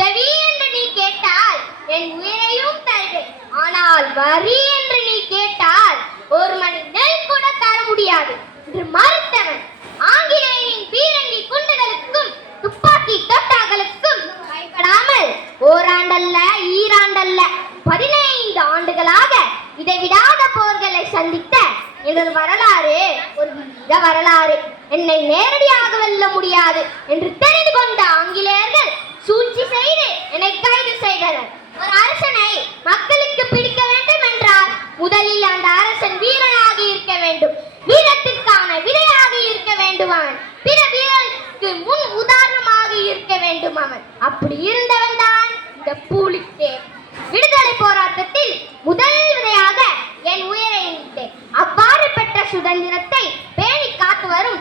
உதவி என்று நீ கேட்டால் என் உயிரையும் தருவேன். ஆனால் வரி என்று நீ கேட்டால் ஒரு மணி நெல் கூட தர முடியாது என்று மறுத்தவன். ஆங்கிலேயரின் பீரங்கி குண்டுகளுக்கும் துப்பாக்கி தோட்டாக்களுக்கும் பயப்படாமல் ஓராண்டல்ல ஈராண்டல்ல 15 ஆண்டுகளாக இடைவிடாத போர்களை சந்தித்த எனது வரலாறு ஒரு வீர வரலாறு. என்னை நேரடியாக வெல்ல முடியாது என்று தெரிந்து கொண்ட ஆங்கிலேயர்கள் சூழ்ச்சி செய்து என்னை கைது செய்தனர். ஒரு அரசனை மக்களுக்கு பிடிக்க வேண்டும் என்றால் முதலில் அந்த அரசன் வீரனாக இருக்க வேண்டும். வீரத்திற்கான விதையாக இருக்க வேண்டும் அவன். பிற வீரருக்கு முன் உதாரணமாக இருக்க வேண்டும் அவன். அப்படி இருந்தவன் தான் இந்த பூலித்தேவன். விடுதலை போராட்டத்தில் முதல் விதையாக என் உயிரை இட்டேன். அவ்வாறு பெற்ற சுதந்திரத்தை பேணி காத்து வரும்